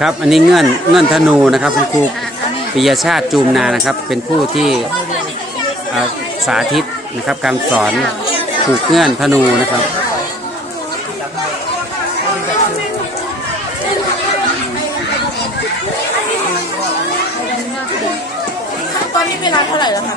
ครับ อันนี้เงื่อนเงื่อนธนูนะครับคุณครูปิยชาติจูมนานะครับ เป็นผู้ที่สาธิตนะครับการสอนผูกเงื่อนธนูนะครับตอนนี้เวลาเท่าไหร่แล้วคะ